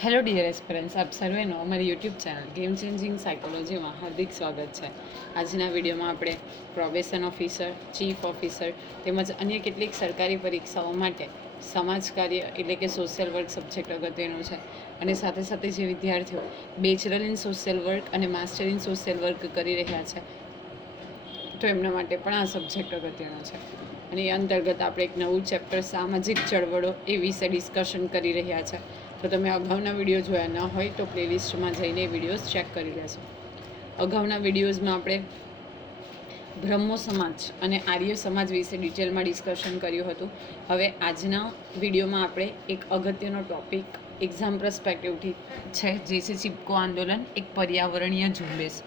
Hello dear aspirants, આપ સર્વેનો અમારી YouTube channel game changing સાયકોલોજીમાં હાર્દિક સ્વાગત છે. આજના વિડીયોમાં આપણે પ્રોબેશન ઓફિસર, ચીફ ઓફિસર તેમજ અન્ય કેટલીક સરકારી પરીક્ષાઓ માટે સમાજ કાર્ય એટલે કે સોશિયલ વર્ક સબ્જેક્ટ અગત્યનો છે. અને સાથે સાથે જે વિદ્યાર્થીઓ બેચલર ઇન સોશિયલ વર્ક અને માસ્ટર ઇન સોશિયલ વર્ક કરી રહ્યા છે તો એમના માટે પણ આ સબ્જેક્ટ અગત્યનો છે. અને એ અંતર્ગત આપણે એક નવું ચેપ્ટર સામાજિક ચળવળો એ વિશે ડિસ્કશન કરી રહ્યા છે. તો તમે અગાઉના વિડીયો જોયા ન હોય તો પ્લેલિસ્ટમાં જઈને એ વિડીયોઝ ચેક કરી લેશો. અગાઉના વિડીયોઝમાં આપણે બ્રહ્મો સમાજ અને આર્ય સમાજ વિશે ડિટેલમાં ડિસ્કશન કર્યું હતું. હવે આજના વિડીયોમાં આપણે એક અગત્યનો ટોપિક એક્ઝામ પર્સપેક્ટિવથી છે, જે છે ચિપકો આંદોલન, એક પર્યાવરણીય ઝુંબેશ.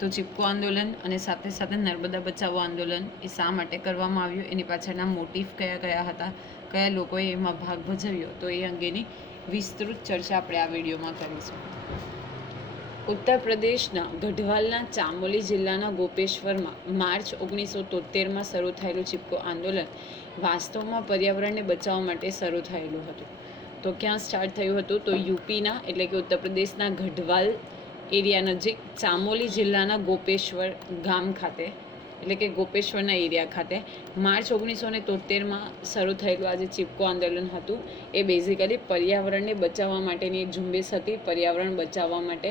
તો ચિપકો આંદોલન અને સાથે સાથે નર્મદા બચાવો આંદોલન એ શા માટે કરવામાં આવ્યું, એની પાછળના મોટિવ કયા કયા હતા, કયા લોકોએ એમાં ભાગ ભજવ્યો, તો એ અંગેની વિસ્તૃત ચર્ચા આપણે આ વિડીયોમાં કરીશું. ઉત્તર પ્રદેશના ગઢવાલના ચામોલી જિલ્લાના ગોપેશ્વરમાં માર્ચ 1973માં શરૂ થયેલું ચિપકો આંદોલન વાસ્તવમાં પર્યાવરણને બચાવવા માટે શરૂ થયેલું હતું. તો ક્યાં સ્ટાર્ટ થયું હતું? તો યુપીના એટલે કે ઉત્તર પ્રદેશના ગઢવાલ એરિયા નજીક ચામોલી જિલ્લાના ગોપેશ્વર ગામ ખાતે એટલે કે ગોપેશ્વરના એરિયા ખાતે માર્ચ 1973માં શરૂ થયેલું આ જે ચિપકો આંદોલન હતું એ બેઝિકલી પર્યાવરણને બચાવવા માટેની એક ઝુંબેશ હતી. પર્યાવરણ બચાવવા માટે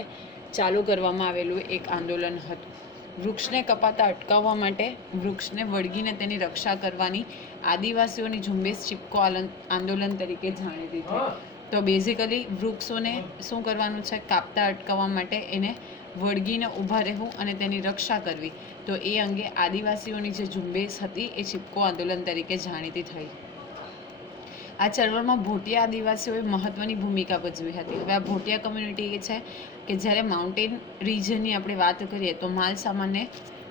ચાલુ કરવામાં આવેલું એક આંદોલન હતું. વૃક્ષને કપાતા અટકાવવા માટે, વૃક્ષને વળગીને તેની રક્ષા કરવાની આદિવાસીઓની ઝુંબેશ ચિપકો આંદોલન તરીકે જાણીતી થઈ. તો બેઝિકલી વૃક્ષોને શું કરવાનું છે? કાપતા અટકાવવા માટે એને વળગીને ઊભા રહેવું અને તેની રક્ષા કરવી. તો એ અંગે આદિવાસીઓની જે ઝુંબેશ હતી એ ચિપકો આંદોલન તરીકે જાણીતી થઈ. આ ચળવળમાં ભોટિયા આદિવાસીઓએ મહત્ત્વની ભૂમિકા ભજવી હતી. હવે આ ભોટિયા કમ્યુનિટી એ છે કે જ્યારે માઉન્ટેન રિજનની આપણે વાત કરીએ તો માલ સામાનને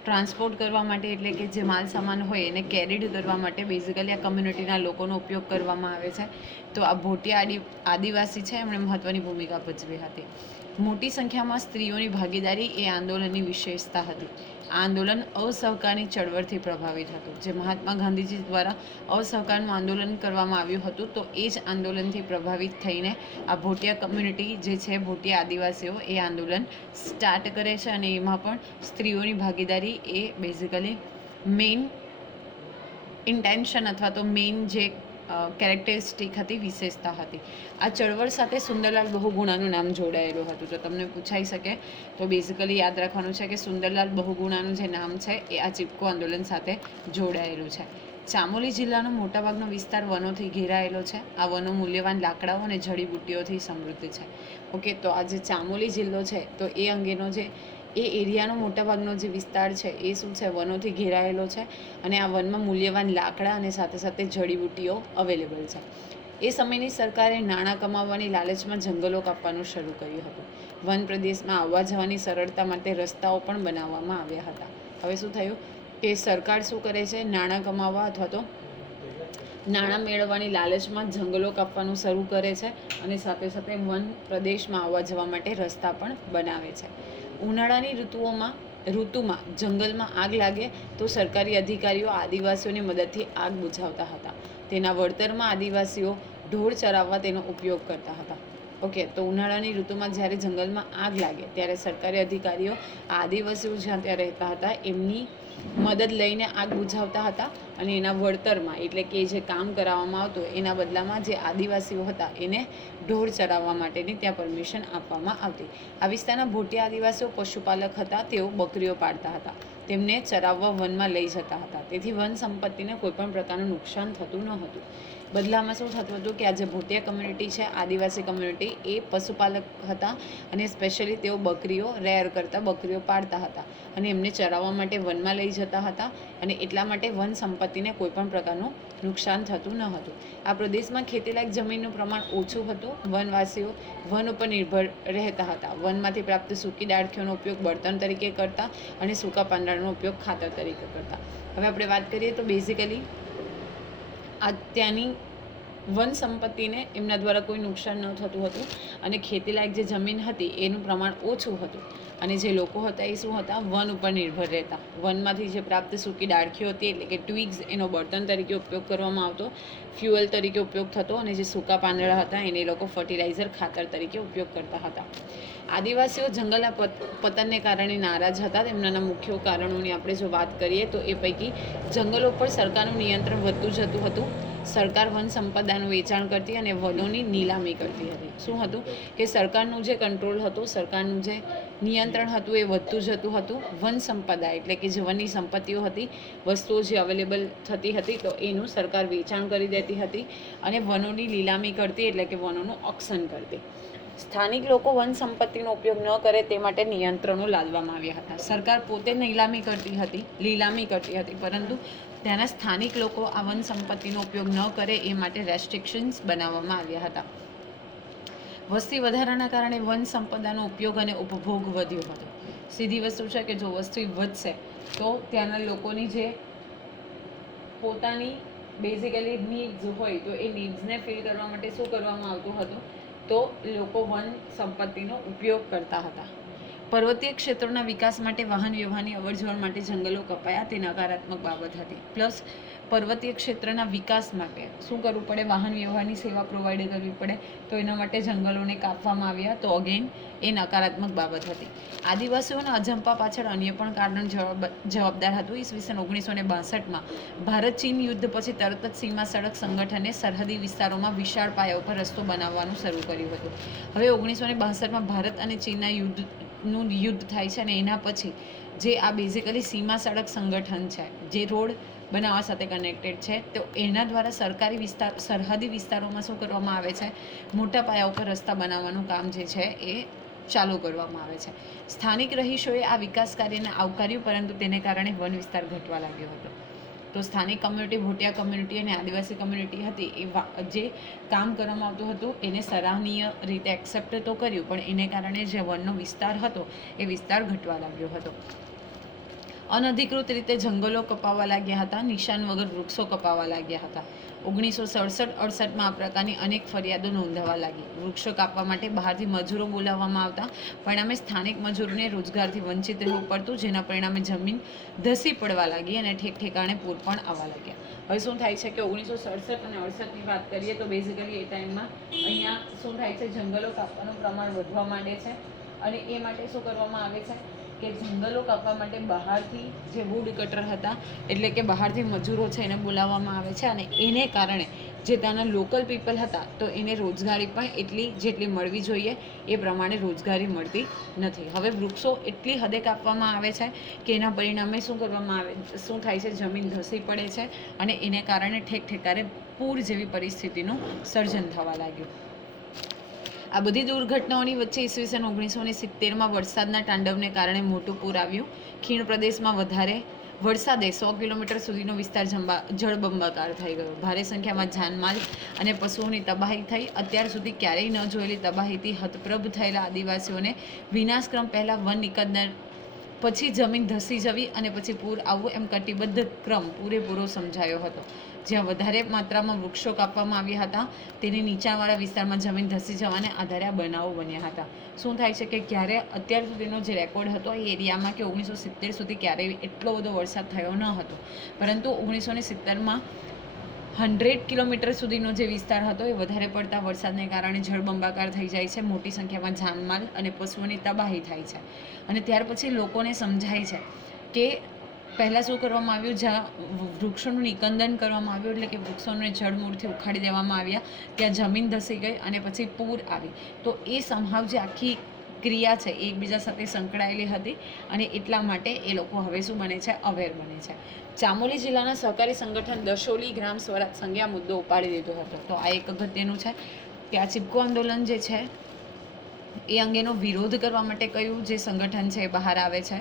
ટ્રાન્સપોર્ટ કરવા માટે એટલે કે જે માલ સામાન હોય એને કેરીડ કરવા માટે બેઝિકલી આ કમ્યુનિટીના લોકોનો ઉપયોગ કરવામાં આવે છે. તો આ ભોટિયા આદિવાસી છે એમણે મહત્ત્વની ભૂમિકા ભજવી હતી. મોટી સંખ્યામાં સ્ત્રીઓની ભાગીદારી એ આંદોલનની વિશેષતા હતી. આ આંદોલન અસહકારની ચળવળથી પ્રભાવિત હતું. જે મહાત્મા ગાંધીજી દ્વારા અસહકારનું આંદોલન કરવામાં આવ્યું હતું, તો એ જ આંદોલનથી પ્રભાવિત થઈને આ ભોટિયા કમ્યુનિટી જે છે, ભોટિયા આદિવાસીઓ એ આંદોલન સ્ટાર્ટ કરે છે. અને એમાં પણ સ્ત્રીઓની ભાગીદારી એ બેઝિકલી મેઇન ઇન્ટેન્શન અથવા તો મેઇન જે કેરેક્ટરિસ્ટિક હતી, વિશેષતા હતી. આ ચળવળ સાથે સુંદરલાલ બહુગુણાનું નામ જોડાયેલું હતું. તો તમને પૂછાઈ શકે તો બેઝિકલી યાદ રાખવાનું છે કે સુંદરલાલ બહુગુણાનું જે નામ છે એ આ ચિપકો આંદોલન સાથે જોડાયેલું છે. ચામોલી જિલ્લાનો મોટાભાગનો વિસ્તાર વનોથી ઘેરાયેલો છે. આ વનો મૂલ્યવાન લાકડાઓ અને જડીબુટ્ટીઓથી સમૃદ્ધ છે. ઓકે, તો આ જે ચામોલી જિલ્લો છે તો એ અંગેનો જે એ એરિયાનો મોટાભાગનો જે વિસ્તાર છે એ શું છે? વનોથી ઘેરાયેલો છે. અને આ વનમાં મૂલ્યવાન લાકડા અને સાથે સાથે જડીબુટ્ટીઓ અવેલેબલ છે. એ સમયની સરકારે નાણાં કમાવવાની લાલચમાં જંગલો કાપવાનું શરૂ કર્યું હતું. વન પ્રદેશમાં આવવા જવાની સરળતા માટે રસ્તાઓ પણ બનાવવામાં આવ્યા હતા. હવે શું થયું કે સરકાર શું કરે છે? નાણાં કમાવવા અથવા તો નાણાં મેળવવાની લાલચમાં જંગલો કાપવાનું શરૂ કરે છે અને સાથે સાથે વન પ્રદેશમાં આવવા જવા માટે રસ્તા પણ બનાવે છે. ઉનાળાની ઋતુમાં જંગલમાં આગ લાગે તો સરકારી અધિકારીઓ આદિવાસીઓની મદદથી આગ બુઝાવતા હતા. તેના વળતરમાં આદિવાસીઓ ઢોર ચરાવવા તેનો ઉપયોગ કરતા હતા. ઓકે, તો ઉનાળાની ઋતુમાં જ્યારે જંગલમાં આગ લાગે ત્યારે સરકારી અધિકારીઓ આદિવાસીઓ જ્યાં ત્યાં રહેતા હતા એમની મદદ લઈને આગ બુઝાવતા હતા. અને એના વળતરમાં એટલે કે જે કામ કરાવવામાં આવતું એના બદલામાં જે આદિવાસીઓ હતા એને ઢોર ચરાવવા માટેની ત્યાં પરમિશન આપવામાં આવતી. આ વિસ્તારના ભોટિયા આદિવાસીઓ પશુપાલક હતા. તેઓ બકરીઓ પાળતા હતા. તેમને ચરાવવા વનમાં લઈ જતા હતા. તેથી વન સંપત્તિને કોઈપણ પ્રકારનું નુકસાન થતું ન હતું. બદલામાં શું થતું હતું કે આ જે ભોટિયા કમ્યુનિટી છે, આદિવાસી કમ્યુનિટી, એ પશુપાલક હતા અને સ્પેશિયલી તેઓ બકરીઓ રેર કરતા, બકરીઓ પાળતા હતા અને એમને ચરાવવા માટે વનમાં લઈ જતા હતા. અને એટલા માટે વન સંપત્તિને કોઈપણ પ્રકારનું નુકસાન થતું ન હતું. આ પ્રદેશમાં ખેતીલાયક જમીનનું પ્રમાણ ઓછું હતું. વનવાસીઓ વન ઉપર નિર્ભર રહેતા હતા. વનમાંથી પ્રાપ્ત સૂકી ડાળખીઓનો ઉપયોગ બળતણ તરીકે કરતા અને સૂકા પાંદડાનો ઉપયોગ ખાતર તરીકે કરતા. હવે આપણે વાત કરીએ તો બેઝિકલી ત્યાંની વન સંપત્તિને એમના દ્વારા કોઈ નુકસાન ન થતું હતું અને ખેતીલાયક જે જમીન હતી એનું પ્રમાણ ઓછું હતું અને જે લોકો હતા એ શું હતા, વન ઉપર નિર્ભર રહેતા. વનમાંથી જે પ્રાપ્ત સૂકી ડાળખીઓ હતી એટલે કે ટ્વિગ્સ એનો બળતણ તરીકે ઉપયોગ કરવામાં આવતો, ફ્યુઅલ તરીકે ઉપયોગ થતો અને જે સૂકા પાંદડા હતા એને લોકો ફર્ટિલાઇઝર ખાતર તરીકે ઉપયોગ કરતા હતા. આદિવાસીઓ જંગલના પતનને કારણે નારાજ હતા. તેમના મુખ્ય કારણોની આપણે જો વાત કરીએ તો એ પૈકી જંગલો પર સરકારનું નિયંત્રણ વધતું જતું હતું. સરકાર વન સંપદાનું વેચાણ કરતી અને વનોની નીલામી કરતી હતી. શું હતું કે સરકારનું જે કંટ્રોલ હતો, સરકારનું જે નિયંત્રણ હતું એ વધતું જતું હતું. વન સંપદા એટલે કે જે વનની સંપત્તિઓ હતી, વસ્તુઓ જે અવેલેબલ થતી હતી તો એનું સરકાર વેચાણ કરી દેતી હતી અને વનોની લીલામી કરતી એટલે કે વનોનું ઓક્શન કરતી. સ્થાનિક લોકો વન સંપત્તિનો ઉપયોગ ન કરે તે માટે નિયંત્રણો લાદવામાં આવ્યા હતા. સરકાર પોતે લીલામી કરતી હતી પરંતુ ત્યાંના સ્થાનિક લોકો આ વન સંપત્તિનો ઉપયોગ ન કરે એ માટે રેસ્ટ્રિક્શન્સ બનાવવામાં આવ્યા હતા. વસ્તી વધારાના કારણે વન સંપદાનો ઉપયોગ અને ઉપભોગ વધ્યો હતો. સીધી વસ્તુ છે કે જો વસ્તી વધશે તો ત્યાંના લોકોની જે પોતાની બેઝિકલી નીડ્સ હોય તો એ નીડ્સને ફિલ કરવા માટે શું કરવામાં આવતું હતું, તો લોકો વન સંપત્તિનો ઉપયોગ કરતા હતા. પર્વતીય ક્ષેત્રોના વિકાસ માટે વાહન વ્યવહારની અવરજવર માટે જંગલો કપાયા તે નકારાત્મક બાબત હતી. પ્લસ પર્વતીય ક્ષેત્રના વિકાસ માટે શું કરવું પડે, વાહન વ્યવહારની સેવા પ્રોવાઈડ કરવી પડે, તો એના માટે જંગલોને કાપવામાં આવ્યા, તો અગેન એ નકારાત્મક બાબત હતી. આદિવાસીઓના અજંપા પાછળ અન્ય પણ કારણ જવાબદાર હતું. ઈસવીસન 1962માં ભારત ચીન યુદ્ધ પછી તરત જ સીમા સડક સંગઠને સરહદી વિસ્તારોમાં વિશાળ પાયા ઉપર રસ્તો બનાવવાનું શરૂ કર્યું હતું. હવે 1962માં ભારત અને ચીનના યુદ્ધ થાય છે અને એના પછી જે આ બેઝિકલી સીમા સડક સંગઠન છે જે રોડ બનાવવા સાથે કનેક્ટેડ છે, તો એના દ્વારા સરહદી વિસ્તારોમાં શું કરવામાં આવે છે, મોટા પાયા ઉપર રસ્તા બનાવવાનું કામ જે છે એ ચાલુ કરવામાં આવે છે. સ્થાનિક રહીશોએ આ વિકાસ કાર્યને આવકાર્યું પરંતુ તેને કારણે વન વિસ્તાર ઘટવા લાગ્યો હતો. તો સ્થાનિક કમ્યુનિટી, ભોટિયા કમ્યુનિટી અને આદિવાસી કમ્યુનિટી હતી એ જે કામ કરવામાં આવતું હતું એને સરાહનીય રીતે એક્સેપ્ટ તો કર્યું, પણ એને કારણે જે વનનો વિસ્તાર હતો એ વિસ્તાર ઘટવા લાગ્યો હતો. અનધિકૃત રીતે જંગલો કપાવા લાગ્યા હતા, નિશાન વગર વૃક્ષો કપાવા લાગ્યા હતા. 1967-68માં આ પ્રકારની અનેક ફરિયાદો નોંધાવા લાગી. વૃક્ષો કાપવા માટે બહારથી મજૂરો બોલાવવામાં આવતા, પરિણામે સ્થાનિક મજૂરોને રોજગારથી વંચિત રહેવું પડતું, જેના પરિણામે જમીન ધસી પડવા લાગી અને ઠેક ઠેકાણે પૂર પણ આવવા લાગ્યા. હવે શું થાય છે કે 1967 અને 68ની વાત કરીએ તો બેઝિકલી એ ટાઈમમાં અહીંયા શું થાય છે, જંગલો કાપવાનું પ્રમાણ વધવા માંડે છે અને એ માટે શું કરવામાં આવે છે કે જંગલો કાપવા માટે બહારથી જે વુડ કટર હતા એટલે કે બહારથી મજૂરો છે એને બોલાવવામાં આવે છે અને એને કારણે જે ત્યાંના લોકલ પીપલ હતા તો એને રોજગારી પણ જેટલી મળવી જોઈએ એ પ્રમાણે રોજગારી મળતી નથી. હવે વૃક્ષો એટલી હદે કાપવામાં આવે છે કે એના પરિણામે શું થાય છે, જમીન ધસી પડે છે અને એને કારણે ઠેક ઠેકારે પૂર જેવી પરિસ્થિતિનું સર્જન થવા લાગ્યું. આ બધી દુર્ઘટનાઓની વચ્ચે ઈસવીસન 1970માં વરસાદના તાંડવને કારણે મોટું પૂર આવ્યું. ખીણ પ્રદેશમાં વધારે વરસાદે 100 કિલોમીટર સુધીનો વિસ્તાર જળબંબાકાર થઈ ગયો. ભારે સંખ્યામાં જાનમાલ અને પશુઓની તબાહી થઈ. અત્યાર સુધી ક્યારેય ન જોયેલી તબાહીથી હતપ્રભ થયેલા આદિવાસીઓને વિનાશક્રમ પહેલાં વન નિકંદન, પછી જમીન ધસી જવી અને પછી પૂર આવવું એમ કટિબદ્ધ ક્રમ પૂરેપૂરો સમજાયો હતો. જ્યાં વધારે માત્રામાં વૃક્ષો કાપવામાં આવ્યા હતા તેની નીચાણવાળા વિસ્તારમાં જમીન ધસી જવાને આધારે આ બનાવો બન્યા હતા. શું થાય છે કે અત્યાર સુધીનો જે રેકોર્ડ હતો એ એરિયામાં કે 1970 સુધી ક્યારેય એટલો બધો વરસાદ થયો ન હતો, પરંતુ 1970માં 100 કિલોમીટર સુધીનો જે વિસ્તાર હતો એ વધારે પડતા વરસાદને કારણે જળબંબાકાર થઈ જાય છે. મોટી સંખ્યામાં જાનમાલ અને પશુઓની તબાહી થાય છે અને ત્યાર પછી લોકોને સમજાય છે કે પહેલાં શું કરવામાં આવ્યું, જ્યાં વૃક્ષોનું નિકંદન કરવામાં આવ્યું એટલે કે વૃક્ષોને જળમૂળથી ઉખાડી દેવામાં આવ્યા, ત્યાં જમીન ધસી ગઈ અને પછી પૂર આવી. તો એ સંભાવ જે આખી ક્રિયા છે એ એકબીજા સાથે સંકળાયેલી હતી અને એટલા માટે એ લોકો હવે શું બને છે, અવેર બને છે. ચામોલી જિલ્લાના સહકારી સંગઠન દશોલી ગ્રામ સ્વરાજ સંઘે આ મુદ્દો ઉપાડી દીધો હતો. તો આ એક અગત્યનું છે કે આ ચીપકો આંદોલન જે છે એ અંગેનો વિરોધ કરવા માટે કયું જે સંગઠન છે એ બહાર આવે છે,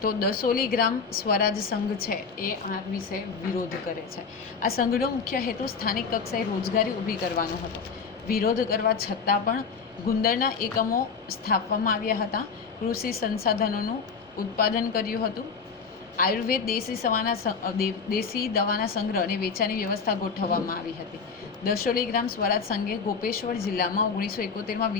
તો દસોલી ગ્રામ સ્વરાજ સંઘ છે એ આ વિશે વિરોધ કરે છે. આ સંઘનો મુખ્ય હેતુ સ્થાનિક કક્ષાએ રોજગારી ઊભી કરવાનો હતો. વિરોધ કરવા છતાં પણ ગુંદરના એકમો સ્થાપવામાં આવ્યા હતા. કૃષિ સંસાધનોનું ઉત્પાદન કર્યું હતું. આયુર્વેદ દેશી દવાના સંગ્રહ અને વેચાણની વ્યવસ્થા ગોઠવવામાં આવી હતી. દસોલી ગ્રામ સ્વરાજ સંઘે ગોપેશ્વર જિલ્લામાં 1971માં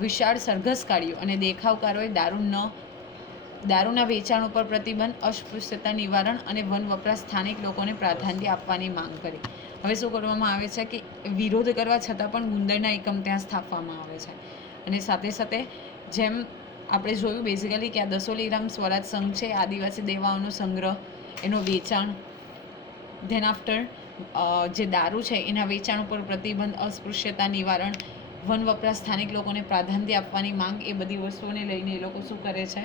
વિશાળ સરઘસ કાઢ્યું અને દેખાવકારોએ દારૂના વેચાણ ઉપર પ્રતિબંધ, અસ્પૃશ્યતા નિવારણ અને વન વપરાશ સ્થાનિક લોકોને પ્રાધાન્ય આપવાની માંગ કરી. હવે શું કરવામાં આવે છે કે વિરોધ કરવા છતાં પણ ગુંદરના એકમ ત્યાં સ્થાપવામાં આવે છે. અને સાથે સાથે જેમ આપણે જોયું બેઝિકલી કે આ દસોલી ગ્રામ સ્વરાજ સંઘ છે આદિવાસી દેવાઓનો સંગ્રહ, એનો વેચાણ, ધેન આફ્ટર જે દારૂ છે એના વેચાણ ઉપર પ્રતિબંધ, અસ્પૃશ્યતા નિવારણ, વન વપરાશ સ્થાનિક લોકોને પ્રાધાન્ય આપવાની માંગ, એ બધી વસ્તુઓને લઈને એ લોકો શું કરે છે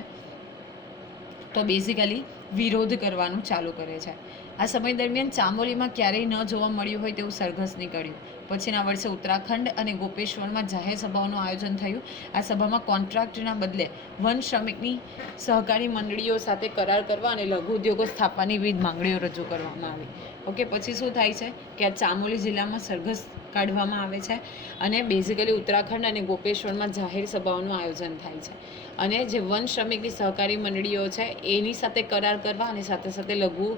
તો બેઝિકલી વિરોધ કરવાનું ચાલુ કરે છે. આ સમય દરમિયાન ચામોલીમાં ક્યારેય ન જોવા મળ્યું હોય તેવું સરઘસ નીકળ્યું. પછીના વર્ષે ઉત્તરાખંડ અને ગોપેશ્વરમાં જાહેર સભાઓનું આયોજન થયું. આ સભામાં કોન્ટ્રાક્ટના બદલે વન શ્રમિકની સહકારી મંડળીઓ સાથે કરાર કરવા અને લઘુ ઉદ્યોગો સ્થાપવાની વિવિધ માંગણીઓ રજૂ કરવામાં આવી. ઓકે, પછી શું થાય છે કે આ ચામોલી જિલ્લામાં સરઘસ કાઢવામાં આવે છે અને બેઝિકલી ઉત્તરાખંડ અને ગોપેશ્વરમાં જાહેર સભાઓનું આયોજન થાય છે. અને જે વન શ્રમિકની સહકારી મંડળીઓ છે એની સાથે કરાર કરવા અને સાથે સાથે લઘુ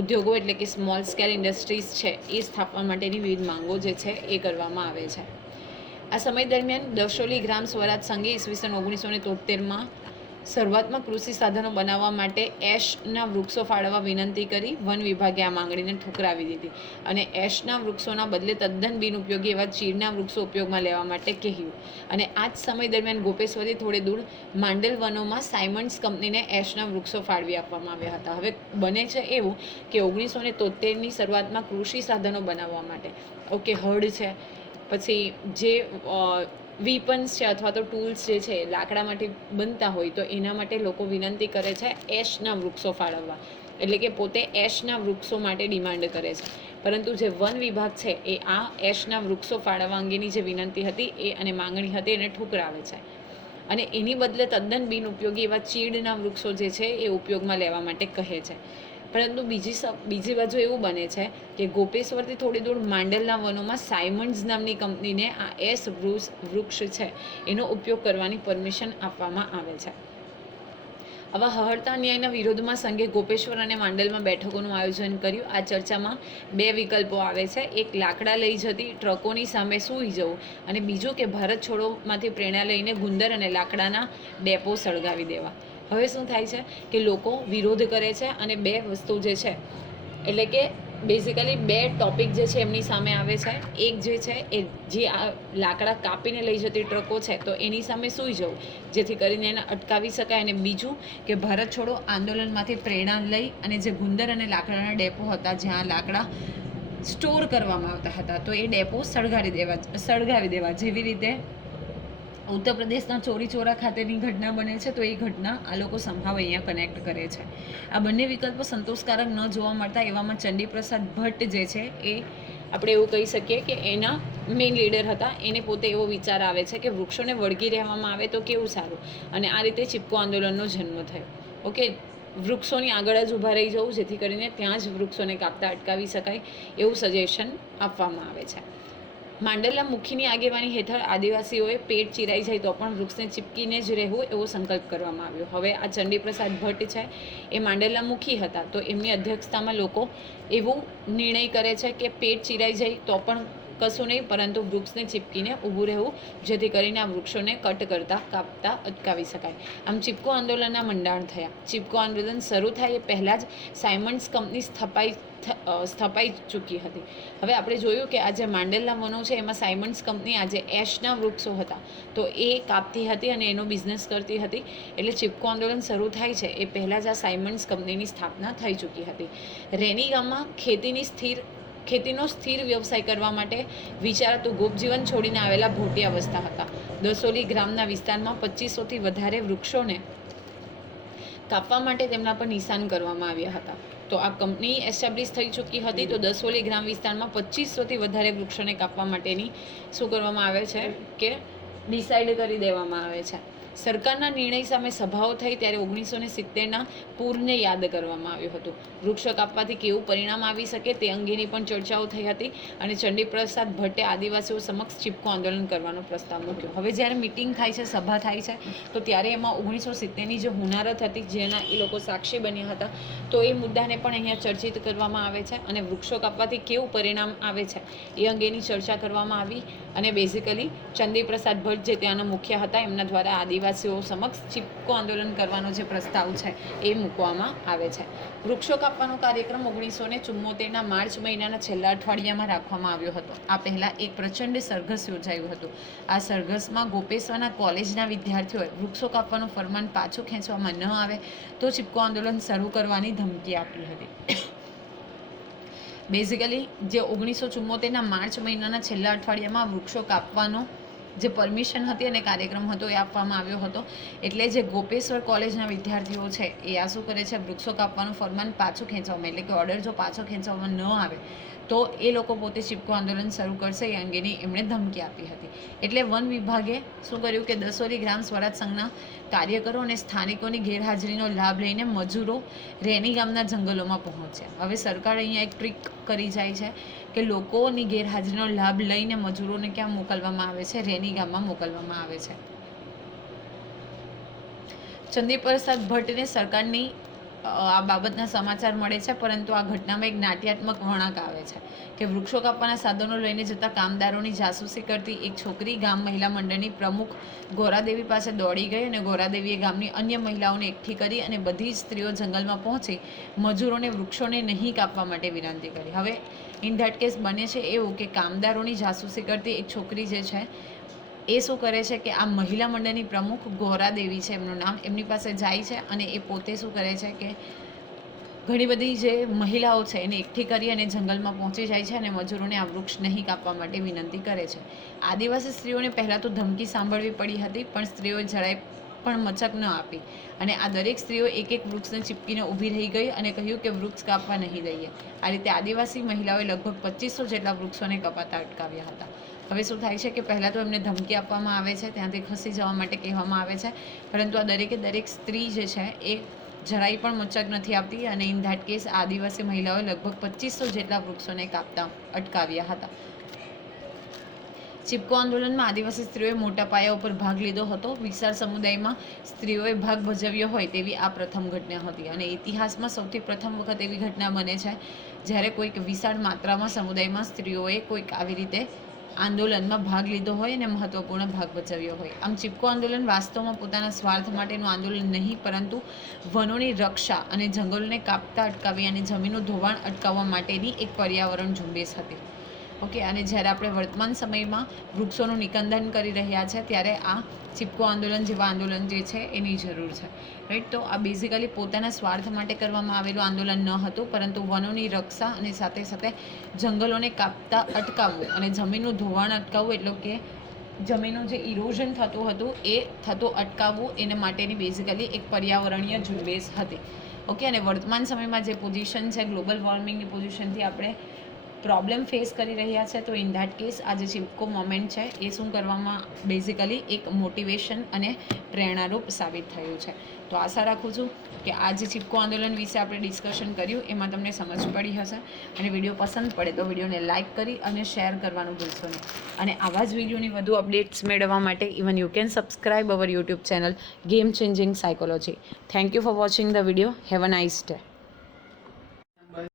ઉદ્યોગો એટલે કે સ્મોલ સ્કેલ ઇન્ડસ્ટ્રીઝ છે એ સ્થાપવા માટેની વિવિધ માંગો જે છે એ કરવામાં આવે છે. આ સમય દરમિયાન દસોલી ગ્રામ સ્વરાજ સંઘે ઈસવીસન 1973માં શરૂઆતમાં કૃષિ સાધનો બનાવવા માટે એશના વૃક્ષો ફાળવવા વિનંતી કરી. વન વિભાગે આ માંગણીને ઠુકરાવી દીધી અને એશના વૃક્ષોના બદલે તદ્દન બિનઉપયોગી એવા ચીડના વૃક્ષો ઉપયોગમાં લેવા માટે કહ્યું. અને આ જ સમય દરમિયાન ગોપેશ્વરથી થોડે દૂર માંડલ વનોમાં સાયમન્ડ્સ કંપનીને એશના વૃક્ષો ફાળવી આપવામાં આવ્યા હતા. હવે બને છે એવું કે 1973ની શરૂઆતમાં કૃષિ સાધનો બનાવવા માટે ઓકે હળ છે, પછી જે વીપન્સ છે અથવા તો ટૂલ્સ જે છે લાકડામાંથી બનતા હોય તો એના માટે લોકો વિનંતી કરે છે એશના વૃક્ષો ફાળવવા, એટલે કે પોતે એશના વૃક્ષો માટે ડિમાન્ડ કરે છે. પરંતુ જે વન વિભાગ છે એ આ એશના વૃક્ષો ફાળવવા અંગેની જે વિનંતી હતી એ અને માંગણી હતી એને ઠુકરાવે છે અને એની બદલે તદ્દન બિનઉપયોગી એવા ચીડના વૃક્ષો જે છે એ ઉપયોગમાં લેવા માટે કહે છે. પરંતુ બીજી બાજુ એવું બને છે કે ગોપેશ્વરથી થોડી દૂર માંડલના વનોમાં સાયમન્ડ્સ નામની કંપનીને આ એસ વૃક્ષ છે એનો ઉપયોગ કરવાની પરમિશન આપવામાં આવે છે. આવા હહળતા ન્યાયના વિરોધમાં સંઘે ગોપેશ્વર અને માંડલમાં બેઠકોનું આયોજન કર્યું. આ ચર્ચામાં બે વિકલ્પો આવે છે. એક, લાકડા લઈ જતી ટ્રકોની સામે સૂઈ જવું અને બીજું કે ભારત છોડોમાંથી પ્રેરણા લઈને ગુંદર અને લાકડાના ડેપો સળગાવી દેવા. હવે શું થાય છે કે લોકો વિરોધ કરે છે અને બે વસ્તુ જે છે એટલે કે બેઝિકલી બે ટોપિક જે છે એમની સામે આવે છે. એક જે છે એ જે આ લાકડા કાપીને લઈ જતી ટ્રકો છે તો એની સામે સૂઈ જવું જેથી કરીને એને અટકાવી શકાય, અને બીજું કે ભારત છોડો આંદોલનમાંથી પ્રેરણા લઈ અને જે ગુંદર અને લાકડાના ડેપો હતા જ્યાં લાકડા સ્ટોર કરવામાં આવતા હતા તો એ ડેપો સળગાવી દેવા. જેવી રીતે ઉત્તર પ્રદેશના ચોરી ચોરા ખાતેની ઘટના બને છે તો એ ઘટના આ લોકો સંભાવ અહીંયા કનેક્ટ કરે છે. આ બંને વિકલ્પો સંતોષકારક ન જોવા મળતા એવામાં ચંડીપ્રસાદ ભટ્ટ જે છે એ આપણે એવું કહી શકીએ કે એના મેઇન લીડર હતા. એને પોતે એવો વિચાર આવે છે કે વૃક્ષોને વળગી રહેવામાં આવે તો કેવું સારું, અને આ રીતે ચીપકો આંદોલનનો જન્મ થયો. ઓકે, વૃક્ષોની આગળ જ ઊભા રહી જવું જેથી કરીને ત્યાં જ વૃક્ષોને કાપતા અટકાવી શકાય એવું સજેશન આપવામાં આવે છે. માંડલના મુખીની આગેવાની હેઠળ આદિવાસીઓએ પેટ ચીરાઈ જાય તો પણ વૃક્ષને ચીપકીને જ રહેવું એવો સંકલ્પ કરવામાં આવ્યો. હવે આ ચંડીપ્રસાદ ભટ્ટ છે એ માંડલના મુખી હતા તો એમની અધ્યક્ષતામાં લોકો એવું નિર્ણય કરે છે કે પેટ ચીરાઈ જાય તો પણ કશું નહીં, પરંતુ વૃક્ષને ચીપકીને ઊભું રહેવું જેથી કરીને આ વૃક્ષોને કટ કરતા કાપતા અટકાવી શકાય. આમ ચીપકો આંદોલનના મંડાણ થયા. ચીપકો આંદોલન શરૂ થાય એ પહેલાં જ સાયમન્ડ્સ કંપની સ્થપાઈ ચૂકી હતી. હવે આપણે જોયું કે આ જે માંડલના વનો છે એમાં સાયમન્ડ્સ કંપની આજે એશના વૃક્ષો હતા તો એ કાપતી હતી અને એનો બિઝનેસ કરતી હતી. એટલે ચીપકો આંદોલન શરૂ થાય છે એ પહેલાં જ આ સાયમન્ડ્સ કંપનીની સ્થાપના થઈ ચૂકી હતી. રેની ગામમાં ખેતીનો સ્થિર વ્યવસાય કરવા માટે વિચારાતું ગોપજીવન છોડીને આવેલા ભોટિયા વસતા હતા. દસોલી ગ્રામના વિસ્તારમાં 2500થી વધારે વૃક્ષોને કાપવા માટે તેમના પર નિશાન કરવામાં આવ્યા હતા. તો આ કંપની એસ્ટાબ્લિશ થઈ ચૂકી હતી તો દસોલી ગ્રામ વિસ્તારમાં 2500થી વધારે વૃક્ષોને કાપવા માટેની શું કરવામાં આવે છે કે ડિસાઇડ કરી દેવામાં આવે છે. સરકારના નિર્ણય સામે સભાઓ થઈ ત્યારે 1970ના પૂરને યાદ કરવામાં આવ્યું હતું. વૃક્ષો કાપવાથી કેવું પરિણામ આવી શકે તે અંગેની પણ ચર્ચાઓ થઈ હતી અને ચંડીપ્રસાદ ભટ્ટે આદિવાસીઓ સમક્ષ ચીપકો આંદોલન કરવાનો પ્રસ્તાવ મૂક્યો. હવે જ્યારે મિટિંગ થાય છે, સભા થાય છે, તો ત્યારે એમાં 1970ની જે હોનારત હતી જેના એ લોકો સાક્ષી બન્યા હતા, તો એ મુદ્દાને પણ અહીંયા ચર્ચિત કરવામાં આવે છે અને વૃક્ષો કાપવાથી કેવું પરિણામ આવે છે એ અંગેની ચર્ચા કરવામાં આવી અને બેઝિકલી ચંડીપ્રસાદ ભટ્ટ જે ત્યાંના મુખ્ય હતા એમના દ્વારા આદિવાસીઓ સમક્ષ ચીપકો આંદોલન કરવાનો જે પ્રસ્તાવ છે એ મૂકવામાં આવે છે. વૃક્ષો કાપવાનો કાર્યક્રમ 1974ના માર્ચ મહિનાના છેલ્લા અઠવાડિયામાં રાખવામાં આવ્યો હતો. આ પહેલાં એક પ્રચંડ સરઘસ યોજાયું હતું. આ સરઘસમાં ગોપેશ્વરના કોલેજના વિદ્યાર્થીઓએ વૃક્ષો કાપવાનું ફરમાન પાછું ખેંચવામાં ન આવે તો ચીપકો આંદોલન શરૂ કરવાની ધમકી આપી હતી. બેઝિકલી જે 1974ના માર્ચ મહિનાના છેલ્લા અઠવાડિયામાં વૃક્ષો કાપવાનો જે પરમિશન હતી અને કાર્યક્રમ હતો એ આપવામાં આવ્યો હતો. એટલે જે ગોપેશ્વર કોલેજના વિદ્યાર્થીઓ છે એ આ શું કરે છે, વૃક્ષો કાપવાનું ફરમાન પાછું ખેંચવામાં, એટલે કે ઓર્ડર જો પાછો ખેંચવામાં ન આવે તો એ લોકો પોતે ચીપકો આંદોલન શરૂ કરશે એ અંગેની એમણે ધમકી આપી હતી. એટલે વન વિભાગે શું કર્યું કે દસોરી ગ્રામ સ્વરાજ સંઘના કાર્યકરો અને સ્થાનિકોની ગેરહાજરીનો લાભ લઈને મજૂરો રેની ગામના જંગલોમાં પહોંચ્યા. હવે સરકાર અહીંયા એક ટ્રીક કરી જાય છે કે લોકોની ગેરહાજરીનો લાભ લઈને મજૂરોને ક્યાં મોકલવામાં આવે છે, રેની ગામમાં મોકલવામાં આવે છે. ચંડીપ્રસાદ ભટ્ટને સરકારની આ બાબતના સમાચાર મળે છે, પરંતુ આ ઘટનામાં એક નાટ્યાત્મક વળાંક આવે છે કે વૃક્ષો કાપવાના સાધનો લઈને જતા કામદારોની જાસૂસી કરતી એક છોકરી ગામ મહિલા મંડળની પ્રમુખ ગોરાદેવી પાસે દોડી ગઈ અને ગોરાદેવીએ ગામની અન્ય મહિલાઓને એકઠી કરી અને બધી જ સ્ત્રીઓ જંગલમાં પહોંચી મજૂરોને વૃક્ષોને નહીં કાપવા માટે વિનંતી કરી. હવે ઇન ધેટ કેસ બને છે એવું કે કામદારોની જાસૂસી કરતી એક છોકરી જે છે એ શું કરે છે કે આ મહિલા મંડળની પ્રમુખ ગોરાદેવી છે એમનું નામ, એમની પાસે જાય છે અને એ પોતે શું કરે છે કે ઘણી બધી જે મહિલાઓ છે એને એકઠી કરી અને જંગલમાં પહોંચી જાય છે અને મજૂરોને આ વૃક્ષ નહીં કાપવા માટે વિનંતી કરે છે. આદિવાસી સ્ત્રીઓને પહેલાં તો ધમકી સાંભળવી પડી હતી, પણ સ્ત્રીઓએ જરાય પણ મચક ન આપી અને આ દરેક સ્ત્રીઓ એક એક વૃક્ષને ચીપકીને ઊભી રહી ગઈ અને કહ્યું કે વૃક્ષ કાપવા નહીં દઈએ. આ રીતે આદિવાસી મહિલાઓએ લગભગ 2500 જેટલા વૃક્ષોને કપાતા અટકાવ્યા હતા. હવે શું થાય છે કે પહેલાં તો એમને ધમકી આપવામાં આવે છે, ત્યાંથી ખસી જવા માટે કહેવામાં આવે છે, પરંતુ આ દરેક સ્ત્રી જે છે એ જરાય પણ મચક નથી આપતી અને ઇન ધેટ કેસ આદિવાસી મહિલાઓએ લગભગ 2500 જેટલા વૃક્ષોને કાપતા અટકાવ્યા હતા. ચીપકો આંદોલનમાં આદિવાસી સ્ત્રીઓએ મોટા પાયા ઉપર ભાગ લીધો હતો. વિશાળ સમુદાયમાં સ્ત્રીઓએ ભાગ ભજવ્યો હોય તેવી આ પ્રથમ ઘટના હતી અને ઇતિહાસમાં સૌથી પ્રથમ વખત એવી ઘટના બને છે જ્યારે કોઈક વિશાળ માત્રામાં સમુદાયમાં સ્ત્રીઓએ કોઈક આવી રીતે આંદોલનમાં ભાગ લીધો હોય અને મહત્વપૂર્ણ ભાગ ભજવ્યો હોય. આમ ચીપકો આંદોલન વાસ્તવમાં પોતાના સ્વાર્થ માટેનું આંદોલન નહીં, પરંતુ વનોની રક્ષા અને જંગલોને કાપતા અટકાવી અને જમીનનું ધોવાણ અટકાવવા માટેની એક પર્યાવરણ ઝુંબેશ હતી. ઓકે, અને જ્યારે આપણે વર્તમાન સમયમાં વૃક્ષોનું નિકંદન કરી રહ્યા છે ત્યારે આ ચીપકો આંદોલન જેવા આંદોલન જે છે એની જરૂર છે, રાઈટ. તો આ બેઝિકલી પોતાના સ્વાર્થ માટે કરવામાં આવેલું આંદોલન ન હતું, પરંતુ વનોની રક્ષા અને સાથે સાથે જંગલોને કાપતા અટકાવવું અને જમીનનું ધોવાણ અટકાવવું, એટલે કે જમીનનું જે ઇરોઝન થતું હતું એ થતું અટકાવવું, એના માટેની બેઝિકલી એક પર્યાવરણીય ઝુંબેશ હતી. ઓકે, અને વર્તમાન સમયમાં જે પોઝિશન છે ગ્લોબલ વોર્મિંગની પોઝિશનથી આપણે પ્રોબ્લેમ ફેસ કરી રહ્યા છે, તો ઇન ધેટ કેસ આ જે ચીપકો મોમેન્ટ છે એ શું કરવામાં બેઝિકલી એક મોટિવેશન અને પ્રેરણારૂપ સાબિત થયું છે. તો આશા રાખું છું કે આ જે ચીપકો આંદોલન વિશે આપણે ડિસ્કશન કર્યું એમાં તમને સમજ પડી હશે અને વિડીયો પસંદ પડે તો વિડીયોને લાઇક કરી અને શેર કરવાનું ભૂલશો નહીં. અને આવા જ વિડીયોની વધુ અપડેટ્સ મેળવવા માટે even you can subscribe our YouTube channel game changing psychology. Thank you for watching the video. Have a nice day.